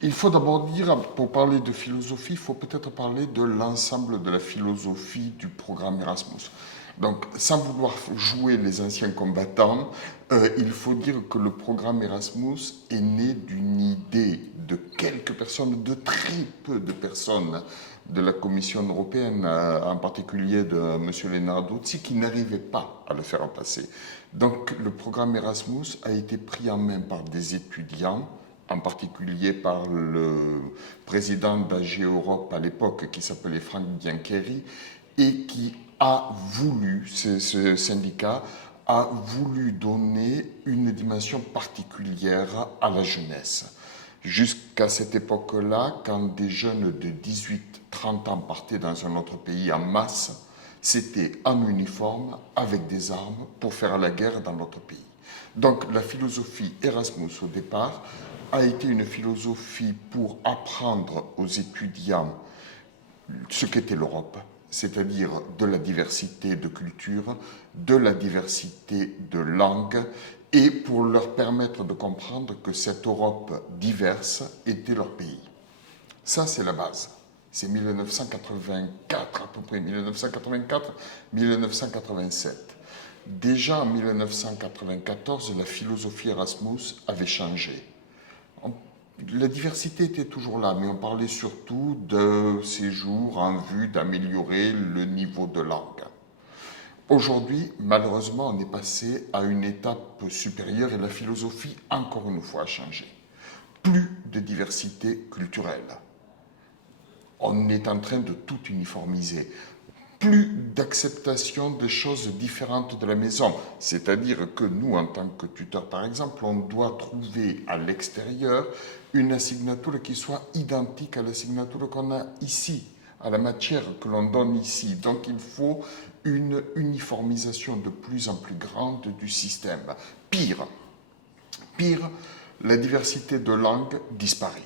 Il faut d'abord dire, pour parler de philosophie, il faut peut-être parler de l'ensemble de la philosophie du programme Erasmus. Donc, sans vouloir jouer les anciens combattants, il faut dire que le programme Erasmus est né d'une idée de quelques personnes, de très peu de personnes de la Commission européenne, en particulier de M. Leonarduzzi, qui n'arrivaient pas à le faire passer. Donc, le programme Erasmus a été pris en main par des étudiants, en particulier par le président d'AG Europe à l'époque, qui s'appelait Frank Biancheri, et qui a voulu, ce syndicat a voulu donner une dimension particulière à la jeunesse. Jusqu'à cette époque-là, quand des jeunes de 18-30 ans partaient dans un autre pays en masse, c'était en uniforme, avec des armes, pour faire la guerre dans l'autre pays. Donc la philosophie Erasmus au départ a été une philosophie pour apprendre aux étudiants ce qu'était l'Europe, c'est-à-dire de la diversité de cultures, de la diversité de langues, et pour leur permettre de comprendre que cette Europe diverse était leur pays. Ça, c'est la base. C'est 1984, à peu près, 1984-1987. Déjà en 1994, la philosophie Erasmus avait changé. La diversité était toujours là, mais on parlait surtout de séjours en vue d'améliorer le niveau de langue. Aujourd'hui, malheureusement, on est passé à une étape supérieure et la philosophie, encore une fois, a changé. Plus de diversité culturelle. On est en train de tout uniformiser. Plus d'acceptation des choses différentes de la maison. C'est-à-dire que nous, en tant que tuteurs, par exemple, on doit trouver à l'extérieur une asignature qui soit identique à l'asignature qu'on a ici, à la matière que l'on donne ici. Donc il faut une uniformisation de plus en plus grande du système. Pire, la diversité de langues disparaît.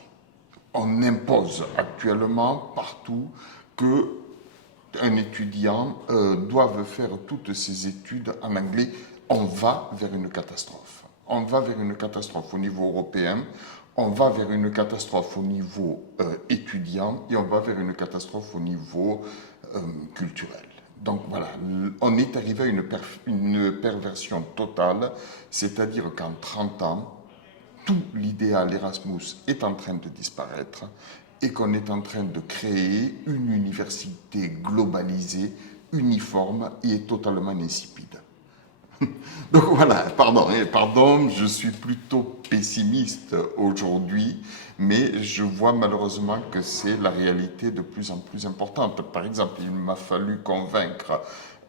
On impose actuellement partout que un étudiant doit faire toutes ses études en anglais. On va vers une catastrophe. On va vers une catastrophe au niveau européen, on va vers une catastrophe au niveau étudiant et on va vers une catastrophe au niveau culturel. Donc voilà, on est arrivé à une perversion totale, c'est-à-dire qu'en 30 ans, tout l'idéal Erasmus est en train de disparaître et qu'on est en train de créer une université globalisée, uniforme et totalement insipide. Donc voilà, pardon, je suis plutôt pessimiste aujourd'hui, mais je vois malheureusement que c'est la réalité de plus en plus importante. Par exemple, il m'a fallu convaincre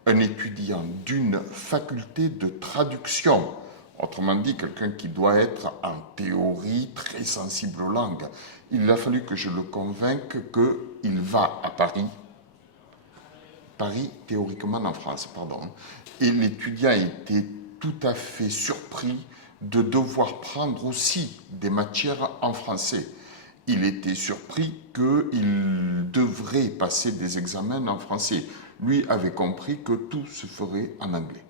un étudiant d'une faculté de traduction, autrement dit quelqu'un qui doit être en théorie très sensible aux langues. Il a fallu que je le convainque qu'il va à Paris théoriquement en France, pardon. Et l'étudiant était tout à fait surpris de devoir prendre aussi des matières en français. Il était surpris qu'il devrait passer des examens en français. Lui avait compris que tout se ferait en anglais.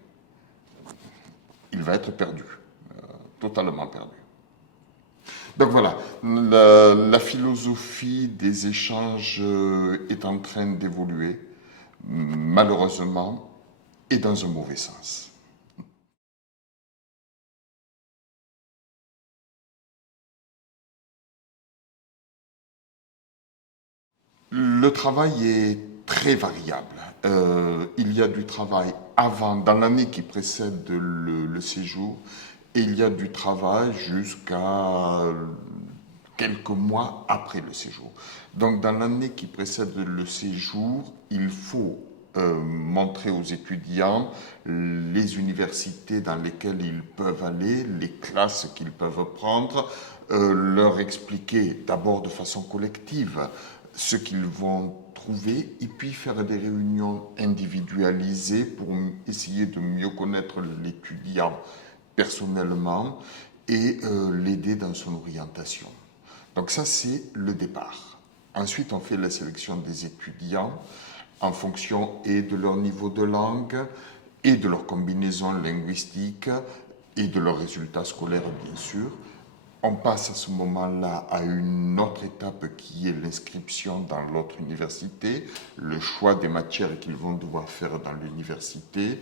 Il va être perdu, totalement perdu. Donc voilà, la philosophie des échanges est en train d'évoluer, malheureusement, et dans un mauvais sens. Le travail est très variable. Il y a du travail avant, dans l'année qui précède le séjour, et il y a du travail jusqu'à quelques mois après le séjour. Donc dans l'année qui précède le séjour, il faut montrer aux étudiants les universités dans lesquelles ils peuvent aller, les classes qu'ils peuvent prendre, leur expliquer d'abord de façon collective ce qu'ils vont trouver et puis faire des réunions individualisées pour essayer de mieux connaître l'étudiant personnellement et l'aider dans son orientation. Donc ça, c'est le départ. Ensuite, on fait la sélection des étudiants en fonction et de leur niveau de langue et de leur combinaison linguistique et de leurs résultats scolaires, bien sûr. on passe à ce moment-là à une autre étape qui est l'inscription dans l'autre université, le choix des matières qu'ils vont devoir faire dans l'université.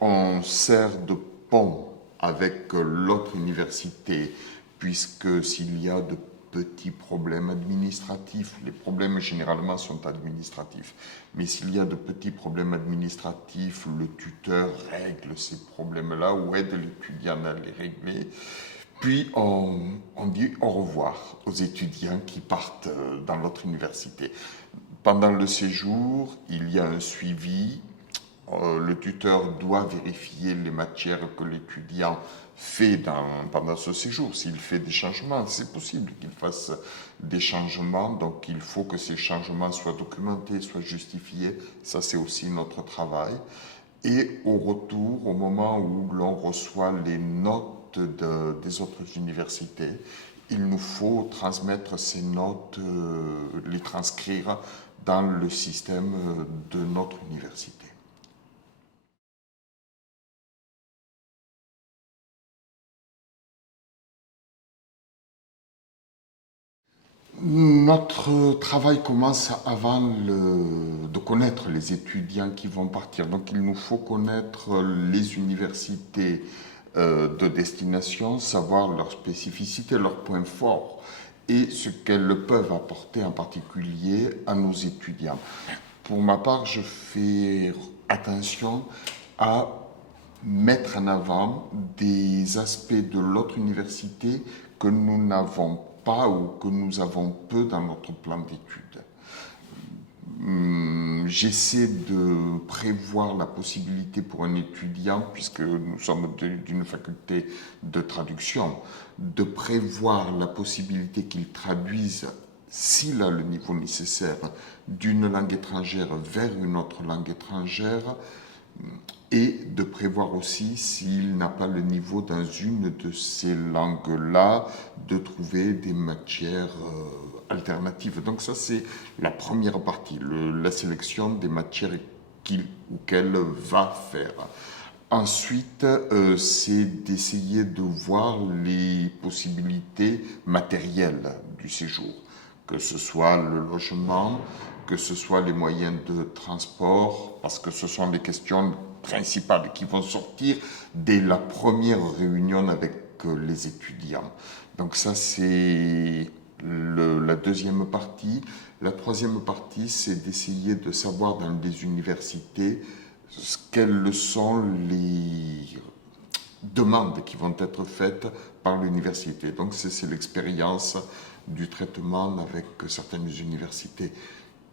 On sert de pont avec l'autre université, puisque s'il y a de petits problèmes administratifs, les problèmes généralement sont administratifs, mais s'il y a de petits problèmes administratifs, le tuteur règle ces problèmes-là ou aide l'étudiant à les régler. Puis on dit au revoir aux étudiants qui partent dans l'autre université. Pendant le séjour, il y a un suivi. Le tuteur doit vérifier les matières que l'étudiant fait pendant ce séjour. S'il fait des changements, c'est possible qu'il fasse des changements, donc il faut que ces changements soient documentés, soient justifiés. Ça, c'est aussi notre travail. Et au retour, au moment où l'on reçoit les notes des autres universités, il nous faut transmettre ces notes, les transcrire dans le système de notre université. Notre travail commence avant de connaître les étudiants qui vont partir. Donc il nous faut connaître les universités de destination, savoir leurs spécificités, leurs points forts et ce qu'elles peuvent apporter en particulier à nos étudiants. Pour ma part, je fais attention à mettre en avant des aspects de l'autre université que nous n'avons pas ou que nous avons peu dans notre plan d'études. J'essaie de prévoir la possibilité pour un étudiant, puisque nous sommes d'une faculté de traduction, de prévoir la possibilité qu'il traduise, s'il a le niveau nécessaire, d'une langue étrangère vers une autre langue étrangère, et de prévoir aussi, s'il n'a pas le niveau dans une de ces langues-là, de trouver des matières alternatives. Donc ça, c'est la première partie, la sélection des matières qu'il ou qu'elle va faire. Ensuite, c'est d'essayer de voir les possibilités matérielles du séjour, que ce soit le logement, que ce soit les moyens de transport, parce que ce sont les questions principales qui vont sortir dès la première réunion avec les étudiants. Donc ça, c'est la deuxième partie. La troisième partie, c'est d'essayer de savoir dans les universités quelles sont les demandes qui vont être faites par l'université. Donc c'est l'expérience du traitement avec certaines universités.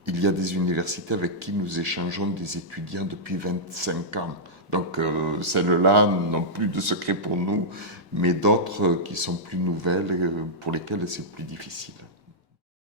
Il y a des universités avec qui nous échangeons des étudiants depuis 25 ans. Donc celles-là n'ont plus de secret pour nous, mais d'autres qui sont plus nouvelles, pour lesquelles c'est plus difficile.